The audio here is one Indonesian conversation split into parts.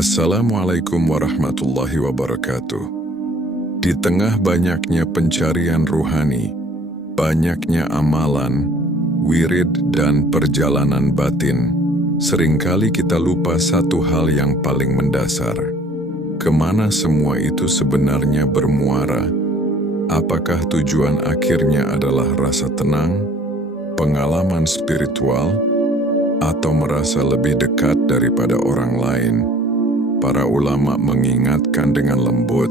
Assalamualaikum warahmatullahi wabarakatuh. Di tengah banyaknya pencarian ruhani, banyaknya amalan, wirid dan perjalanan batin, seringkali kita lupa satu hal yang paling mendasar. Kemana semua itu sebenarnya bermuara? Apakah tujuan akhirnya adalah rasa tenang, pengalaman spiritual, atau merasa lebih dekat daripada orang lain? Para ulama mengingatkan dengan lembut,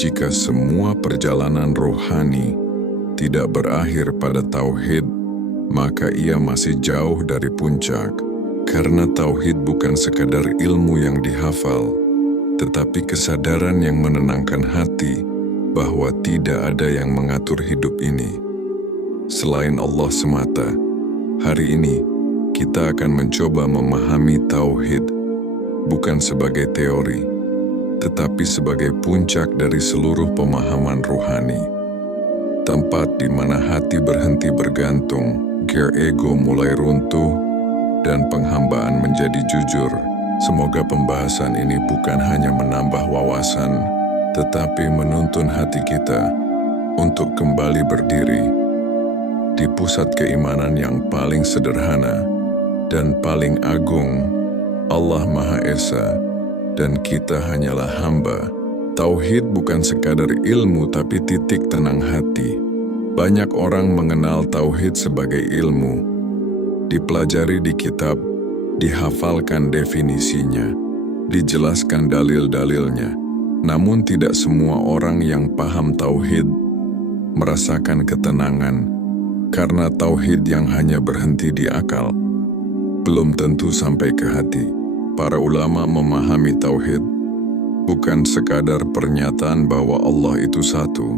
jika semua perjalanan rohani tidak berakhir pada tauhid, maka ia masih jauh dari puncak. Karena tauhid bukan sekadar ilmu yang dihafal, tetapi kesadaran yang menenangkan hati bahwa tidak ada yang mengatur hidup ini selain Allah semata. Hari ini, kita akan mencoba memahami tauhid bukan sebagai teori, tetapi sebagai puncak dari seluruh pemahaman rohani. Tempat di mana hati berhenti bergantung, gear ego mulai runtuh, dan penghambaan menjadi jujur. Semoga pembahasan ini bukan hanya menambah wawasan, tetapi menuntun hati kita untuk kembali berdiri di pusat keimanan yang paling sederhana dan paling agung, Allah Maha Esa, dan kita hanyalah hamba. Tauhid bukan sekadar ilmu tapi titik tenang hati. Banyak orang mengenal tauhid sebagai ilmu, dipelajari di kitab, dihafalkan definisinya, dijelaskan dalil-dalilnya. Namun tidak semua orang yang paham tauhid merasakan ketenangan, karena tauhid yang hanya berhenti di akal belum tentu sampai ke hati. Para ulama memahami tauhid bukan sekadar pernyataan bahwa Allah itu satu,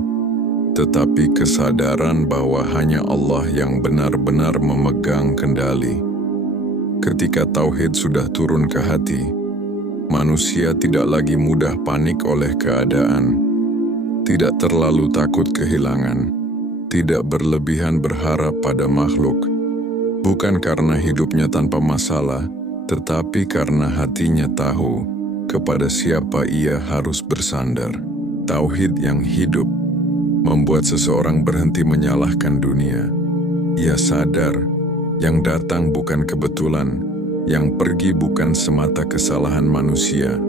tetapi kesadaran bahwa hanya Allah yang benar-benar memegang kendali. Ketika tauhid sudah turun ke hati, manusia tidak lagi mudah panik oleh keadaan, tidak terlalu takut kehilangan, tidak berlebihan berharap pada makhluk, bukan karena hidupnya tanpa masalah, tetapi karena hatinya tahu kepada siapa ia harus bersandar. Tauhid yang hidup membuat seseorang berhenti menyalahkan dunia. Ia sadar yang datang bukan kebetulan, yang pergi bukan semata kesalahan manusia.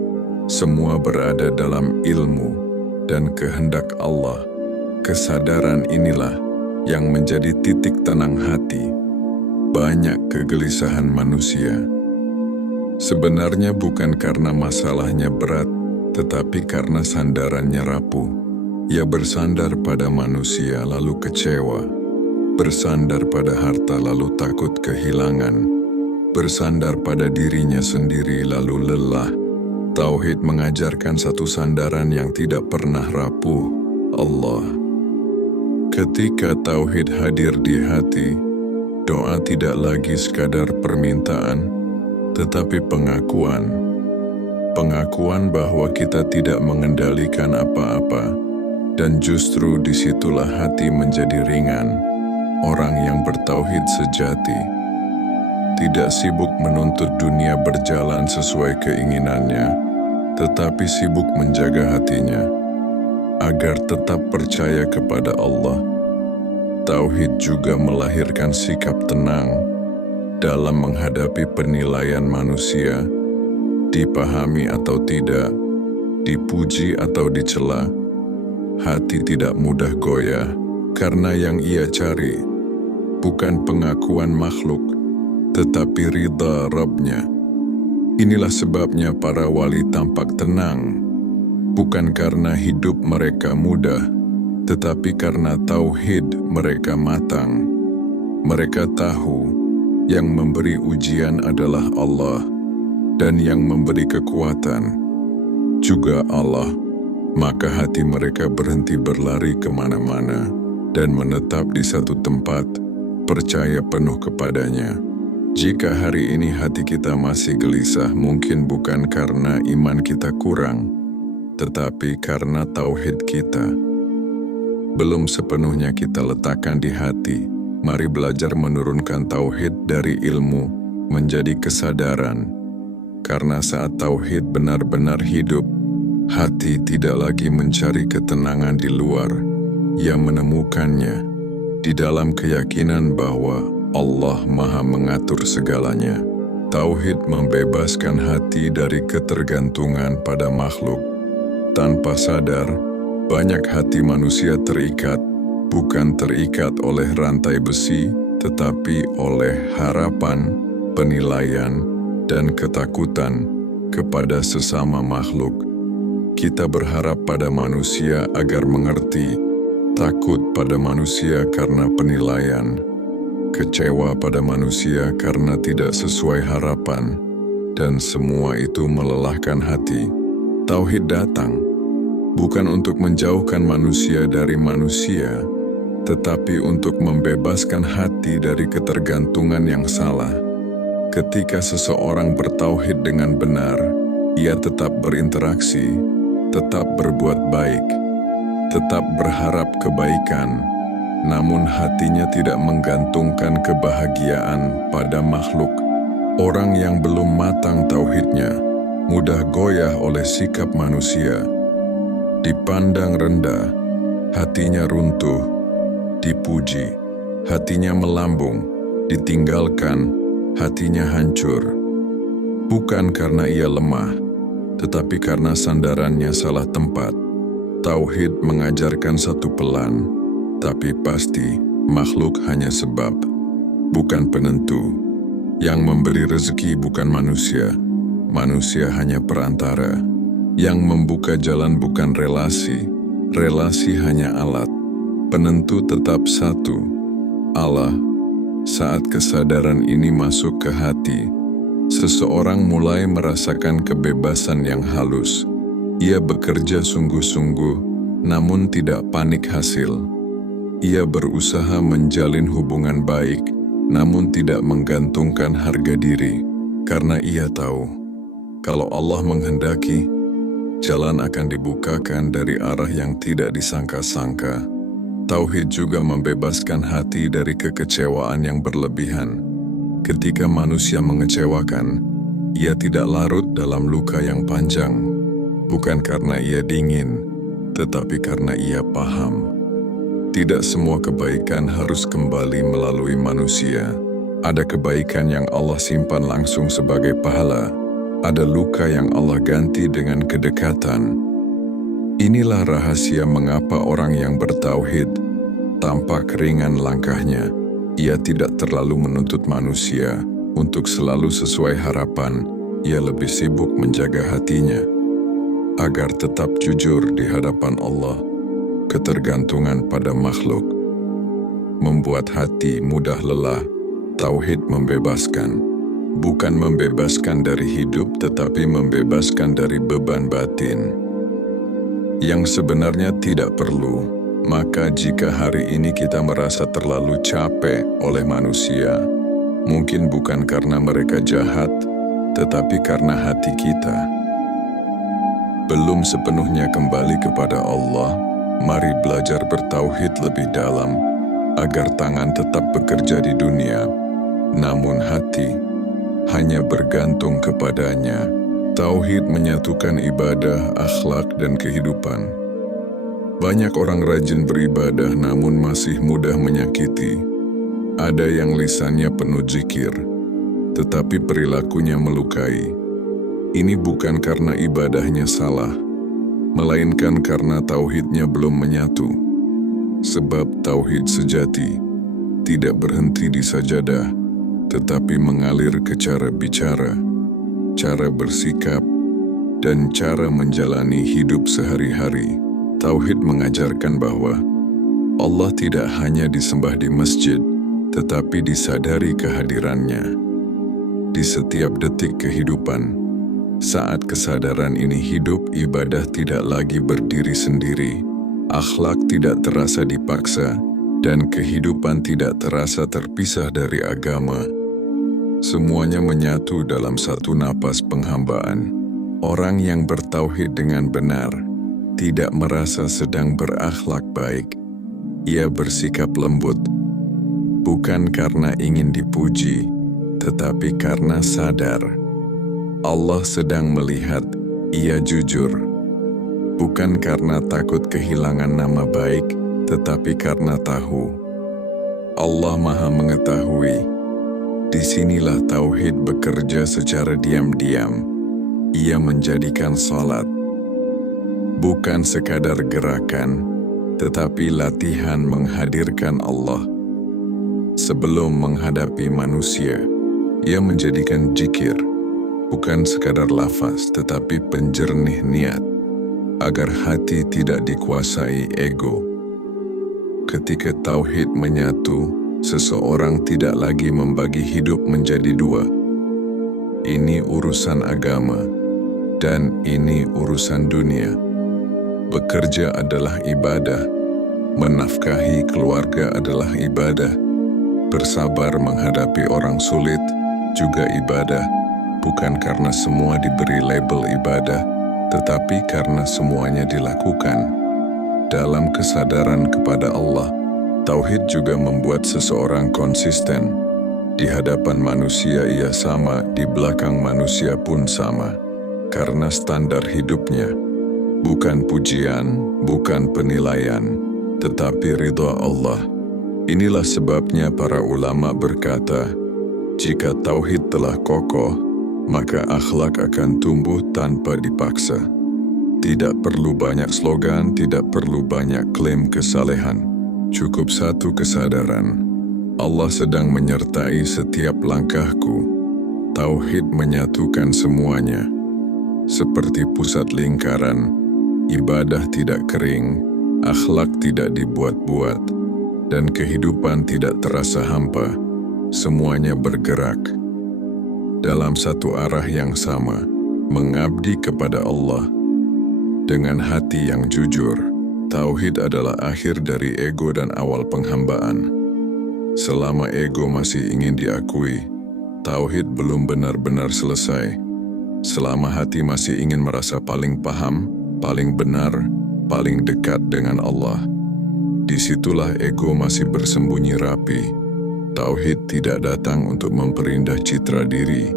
Semua berada dalam ilmu dan kehendak Allah. Kesadaran inilah yang menjadi titik tenang hati banyak kegelisahan manusia. Sebenarnya bukan karena masalahnya berat, tetapi karena sandarannya rapuh. Ia bersandar pada manusia lalu kecewa, bersandar pada harta lalu takut kehilangan, bersandar pada dirinya sendiri lalu lelah. Tauhid mengajarkan satu sandaran yang tidak pernah rapuh, Allah. Ketika tauhid hadir di hati, doa tidak lagi sekadar permintaan, tetapi pengakuan. Pengakuan bahwa kita tidak mengendalikan apa-apa, dan justru disitulah hati menjadi ringan. Orang yang bertauhid sejati tidak sibuk menuntut dunia berjalan sesuai keinginannya, tetapi sibuk menjaga hatinya agar tetap percaya kepada Allah. Tauhid juga melahirkan sikap tenang dalam menghadapi penilaian manusia, dipahami atau tidak, dipuji atau dicela. Hati tidak mudah goyah, karena yang ia cari bukan pengakuan makhluk, tetapi ridha Rabb-Nya. Inilah sebabnya para wali tampak tenang, bukan karena hidup mereka mudah, tetapi karena tauhid mereka matang. Mereka tahu yang memberi ujian adalah Allah, dan yang memberi kekuatan juga Allah. Maka hati mereka berhenti berlari kemana-mana dan menetap di satu tempat, percaya penuh kepadanya. Jika hari ini hati kita masih gelisah, mungkin bukan karena iman kita kurang, tetapi karena tauhid kita belum sepenuhnya kita letakkan di hati. Mari belajar menurunkan tauhid dari ilmu menjadi kesadaran, Karena saat tauhid benar-benar hidup, hati tidak lagi mencari ketenangan di luar. Ia menemukannya di dalam keyakinan bahwa Allah Maha mengatur segalanya. Tauhid membebaskan hati dari ketergantungan pada makhluk. Tanpa sadar, banyak hati manusia terikat, bukan terikat oleh rantai besi, tetapi oleh harapan, penilaian, dan ketakutan kepada sesama makhluk. Kita berharap pada manusia agar mengerti, takut pada manusia karena penilaian, kecewa pada manusia karena tidak sesuai harapan, dan semua itu melelahkan hati. Tauhid datang bukan untuk menjauhkan manusia dari manusia, tetapi untuk membebaskan hati dari ketergantungan yang salah. Ketika seseorang bertauhid dengan benar, ia tetap berinteraksi, tetap berbuat baik, tetap berharap kebaikan, namun hatinya tidak menggantungkan kebahagiaan pada makhluk. Orang yang belum matang tauhidnya, mudah goyah oleh sikap manusia. Dipandang rendah, hatinya runtuh. Dipuji, hatinya melambung. Ditinggalkan, hatinya hancur. Bukan karena ia lemah, tetapi karena sandarannya salah tempat. Tauhid mengajarkan satu pelan, tapi pasti makhluk hanya sebab, bukan penentu. Yang memberi rezeki bukan manusia, manusia hanya perantara. Yang membuka jalan bukan relasi, relasi hanya alat. Penentu tetap satu, Allah. Saat kesadaran ini masuk ke hati, seseorang mulai merasakan kebebasan yang halus. Ia bekerja sungguh-sungguh, namun tidak panik hasil. Ia berusaha menjalin hubungan baik, namun tidak menggantungkan harga diri, karena ia tahu, kalau Allah menghendaki, jalan akan dibukakan dari arah yang tidak disangka-sangka. Tauhid juga membebaskan hati dari kekecewaan yang berlebihan. Ketika manusia mengecewakan, ia tidak larut dalam luka yang panjang, bukan karena ia dingin, tetapi karena ia paham. Tidak semua kebaikan harus kembali melalui manusia. Ada kebaikan yang Allah simpan langsung sebagai pahala. Ada luka yang Allah ganti dengan kedekatan. Inilah rahasia mengapa orang yang bertauhid tampak ringan langkahnya. Ia tidak terlalu menuntut manusia untuk selalu sesuai harapan. Ia lebih sibuk menjaga hatinya agar tetap jujur di hadapan Allah. Ketergantungan pada makhluk membuat hati mudah lelah. Tauhid membebaskan, bukan membebaskan dari hidup, tetapi membebaskan dari beban batin yang sebenarnya tidak perlu. Maka jika hari ini kita merasa terlalu capek oleh manusia, mungkin bukan karena mereka jahat, tetapi karena hati kita belum sepenuhnya kembali kepada Allah. Mari belajar bertauhid lebih dalam, agar tangan tetap bekerja di dunia, namun hati hanya bergantung kepadanya. Tauhid menyatukan ibadah, akhlak, dan kehidupan. Banyak orang rajin beribadah namun masih mudah menyakiti. Ada yang lisannya penuh zikir, tetapi perilakunya melukai. Ini bukan karena ibadahnya salah, melainkan karena tauhidnya belum menyatu. Sebab tauhid sejati tidak berhenti di sajadah, tetapi mengalir ke cara bicara, cara bersikap, dan cara menjalani hidup sehari-hari. Tauhid mengajarkan bahwa Allah tidak hanya disembah di masjid, tetapi disadari kehadirannya di setiap detik kehidupan. Saat kesadaran ini hidup, ibadah tidak lagi berdiri sendiri, akhlak tidak terasa dipaksa, dan kehidupan tidak terasa terpisah dari agama. Semuanya menyatu dalam satu napas penghambaan. Orang yang bertauhid dengan benar tidak merasa sedang berakhlak baik. Ia bersikap lembut, bukan karena ingin dipuji, tetapi karena sadar Allah sedang melihat, ia jujur. Bukan karena takut kehilangan nama baik, tetapi karena tahu. Allah Maha mengetahui. Disinilah tauhid bekerja secara diam-diam. Ia menjadikan salat bukan sekadar gerakan, tetapi latihan menghadirkan Allah. Sebelum menghadapi manusia, ia menjadikan zikir, bukan sekadar lafaz, tetapi penjernih niat, agar hati tidak dikuasai ego. Ketika tauhid menyatu, seseorang tidak lagi membagi hidup menjadi dua. Ini urusan agama, dan ini urusan dunia. Bekerja adalah ibadah, menafkahi keluarga adalah ibadah, bersabar menghadapi orang sulit juga ibadah, bukan karena semua diberi label ibadah, tetapi karena semuanya dilakukan dalam kesadaran kepada Allah. Tauhid juga membuat seseorang konsisten. Di hadapan manusia ia sama, di belakang manusia pun sama, karena standar hidupnya bukan pujian, bukan penilaian, tetapi ridha Allah. Inilah sebabnya para ulama berkata, jika tauhid telah kokoh, maka akhlak akan tumbuh tanpa dipaksa. Tidak perlu banyak slogan, tidak perlu banyak klaim kesalehan. Cukup satu kesadaran, Allah sedang menyertai setiap langkahku. Tauhid menyatukan semuanya. Seperti pusat lingkaran, ibadah tidak kering, akhlak tidak dibuat-buat, dan kehidupan tidak terasa hampa. Semuanya bergerak dalam satu arah yang sama, mengabdi kepada Allah. Dengan hati yang jujur, tauhid adalah akhir dari ego dan awal penghambaan. Selama ego masih ingin diakui, tauhid belum benar-benar selesai. Selama hati masih ingin merasa paling paham, paling benar, paling dekat dengan Allah, disitulah ego masih bersembunyi rapi. Tauhid tidak datang untuk memperindah citra diri,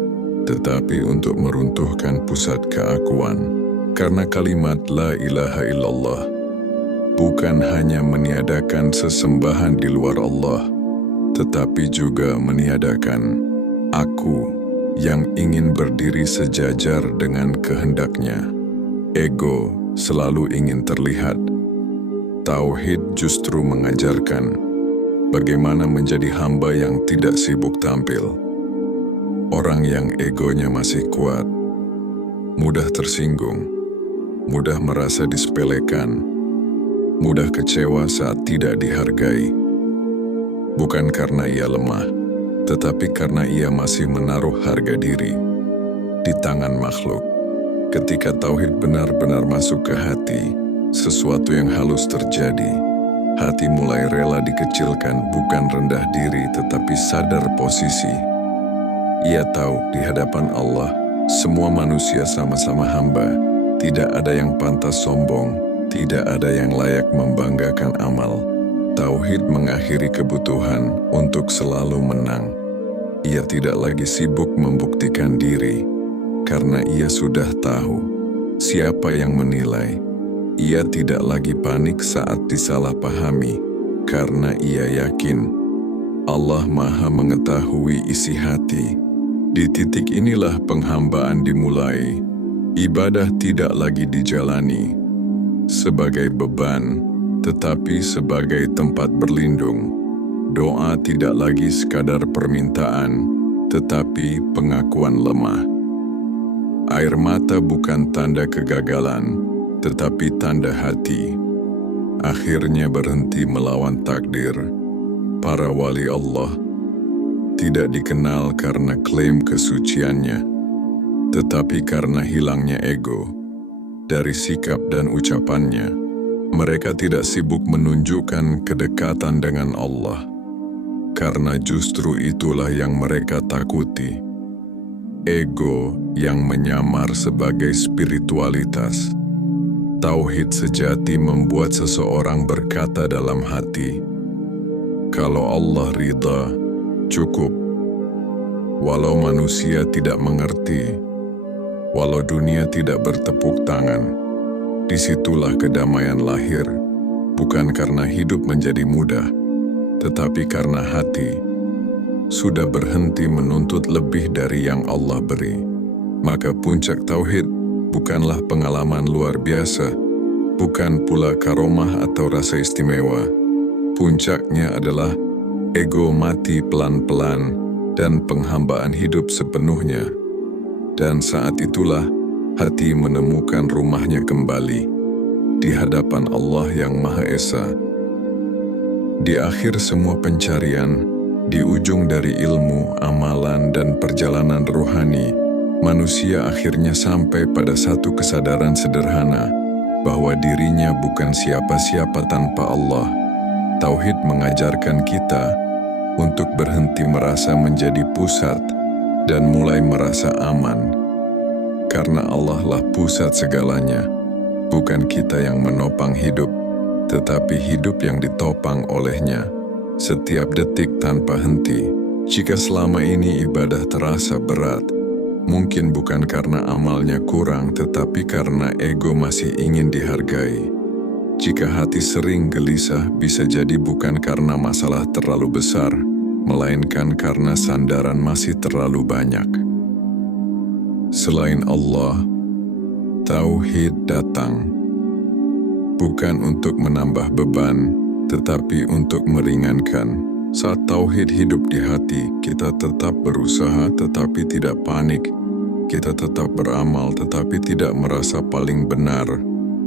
tetapi untuk meruntuhkan pusat keakuan. Karena kalimat La ilaha illallah bukan hanya meniadakan sesembahan di luar Allah, tetapi juga meniadakan aku yang ingin berdiri sejajar dengan kehendaknya. Ego selalu ingin terlihat. Tauhid justru mengajarkan bagaimana menjadi hamba yang tidak sibuk tampil. Orang yang egonya masih kuat, mudah tersinggung, mudah merasa disepelekan, mudah kecewa saat tidak dihargai. Bukan karena ia lemah, tetapi karena ia masih menaruh harga diri di tangan makhluk. Ketika tauhid benar-benar masuk ke hati, sesuatu yang halus terjadi. Hati mulai rela dikecilkan, bukan rendah diri, tetapi sadar posisi. Ia tahu di hadapan Allah, semua manusia sama-sama hamba. Tidak ada yang pantas sombong, tidak ada yang layak membanggakan amal. Tauhid mengakhiri kebutuhan untuk selalu menang. Ia tidak lagi sibuk membuktikan diri, karena ia sudah tahu siapa yang menilai. Ia tidak lagi panik saat disalahpahami, karena ia yakin Allah Maha mengetahui isi hati. Di titik inilah penghambaan dimulai. Ibadah tidak lagi dijalani sebagai beban, tetapi sebagai tempat berlindung. Doa tidak lagi sekadar permintaan, tetapi pengakuan lemah. Air mata bukan tanda kegagalan, tetapi tanda hati. Akhirnya berhenti melawan takdir. Para wali Allah tidak dikenal karena klaim kesuciannya, tetapi karena hilangnya ego. Dari sikap dan ucapannya, mereka tidak sibuk menunjukkan kedekatan dengan Allah, karena justru itulah yang mereka takuti. Ego yang menyamar sebagai spiritualitas. Tauhid sejati membuat seseorang berkata dalam hati, kalau Allah ridha, cukup. Walau manusia tidak mengerti, Walau dunia tidak bertepuk tangan, disitulah kedamaian lahir, bukan karena hidup menjadi mudah, tetapi karena hati sudah berhenti menuntut lebih dari yang Allah beri. Maka puncak tauhid bukanlah pengalaman luar biasa, bukan pula karomah atau rasa istimewa. Puncaknya adalah ego mati pelan-pelan dan penghambaan hidup sepenuhnya. Dan saat itulah hati menemukan rumahnya kembali di hadapan Allah yang Maha Esa. Di akhir semua pencarian, di ujung dari ilmu, amalan, dan perjalanan rohani, manusia akhirnya sampai pada satu kesadaran sederhana bahwa dirinya bukan siapa-siapa tanpa Allah. Tauhid mengajarkan kita untuk berhenti merasa menjadi pusat dan mulai merasa aman. Karena Allah lah pusat segalanya, bukan kita yang menopang hidup, tetapi hidup yang ditopang olehnya setiap detik tanpa henti. Jika selama ini ibadah terasa berat, mungkin bukan karena amalnya kurang, tetapi karena ego masih ingin dihargai. Jika hati sering gelisah, bisa jadi bukan karena masalah terlalu besar, melainkan karena sandaran masih terlalu banyak. Selain Allah, tauhid datang bukan untuk menambah beban, tetapi untuk meringankan. Saat tauhid hidup di hati, kita tetap berusaha tetapi tidak panik. Kita tetap beramal tetapi tidak merasa paling benar.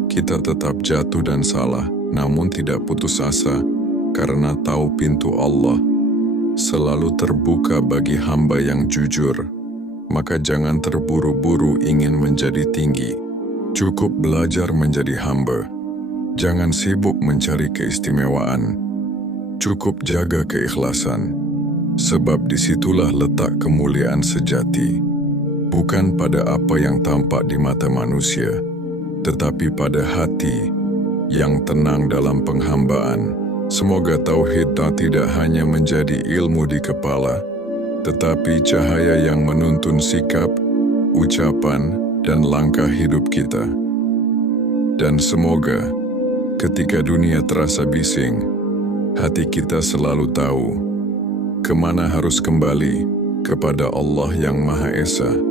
Kita tetap jatuh dan salah, namun tidak putus asa, karena tahu pintu Allah selalu terbuka bagi hamba yang jujur. Maka jangan terburu-buru ingin menjadi tinggi. Cukup belajar menjadi hamba. Jangan sibuk mencari keistimewaan. Cukup jaga keikhlasan, sebab disitulah letak kemuliaan sejati. Bukan pada apa yang tampak di mata manusia, tetapi pada hati yang tenang dalam penghambaan. Semoga tauhid tidak hanya menjadi ilmu di kepala, tetapi cahaya yang menuntun sikap, ucapan, dan langkah hidup kita. Dan semoga ketika dunia terasa bising, hati kita selalu tahu kemana harus kembali, kepada Allah yang Maha Esa.